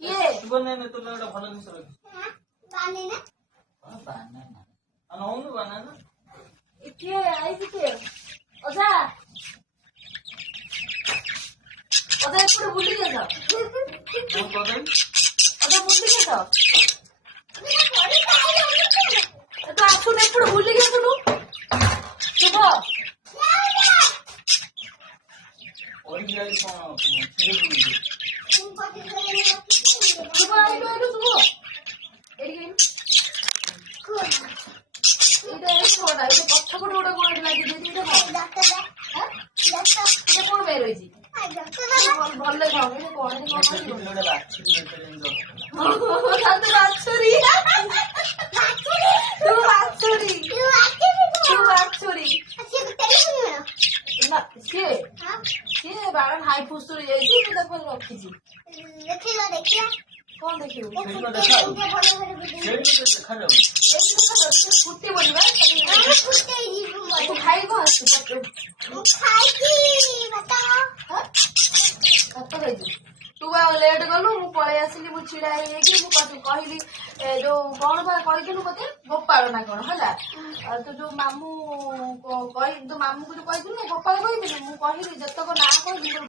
କିଏ ବନେଇନେ ତୋର ଗୋଟେ ଭଲ ଜିନିଷ ରଖି ବାନେନା ବାନାନା ନଉନୁ ବାନାନା କିଏ ଆଇଛି କିଏ ଅଜା ଅଜା ଏପଟେ ବୁଲିକି ଆସ କଣ କଦଳୀ ଅଜା ବୁଲିକି ଆସ ତୁ ଆସୁନୁ ଏପଟେ ବୁଲିକି ଆସୁନୁ ଶୁଭ ପଡ଼ିକି ଆଜି କଣ କ୍ଷୀର ପିଇବି ଶୁଭ ଏଇଠୁ ଏଇଠୁ ଶୁଭ ଏଇଠି ଏଇଟା ଏଇଟା ପଛପଟେ ଗୋଟେ ଗୋଡ଼ ଲାଗିଯାଇଛି ଏଇଟା କଣ ଏଇଟା କଣ ପାଇଁ ରହିଛି ଭଲ ଖାଉ ଏଇଟା କଣ ଏଇଟା କଣ ଗୋଟେ ବାଛୁରୀ ଗୋଟେ ଜିନିଷ ବାଛୁରୀ ତୁ ବାଛୁରୀ ତୁ ବାଛୁରୀ ନା ସିଏ ବାଳ ହାଇ ଫୁସୁରି ଯାଇଛି ମୁଁ ତାକୁ ରଖିଛି କଣ ଦେଖିବୁ ଦେଖାଯାଉ ଫୁଟି ବଳିବା ତୁ ଖାଇ କଣ ଆସିଛୁ ଭାତ ଖାଇଛୁ ତୁ ଲେଟ୍ କଲୁ ମୁଁ ପଳେଇ ଆସିଲି ମୁଁ ଛିଡା ହେଇଯାଇକି ମୁଁ କହିଲି ଯୋଉ କଣ କହିଥିଲୁ ମତେ ଗୋପାଳ ନା କଣ ହେଲା ତୁ ଯୋଉ ମାମୁଁ ତୁ ମାମୁଁକୁ ଯୋଉ କହିଥିଲୁ ନା ଗୋପାଳ କହିଥିଲୁ ମୁଁ କହିଲି ଯେତକ ନାଁ କହିଲି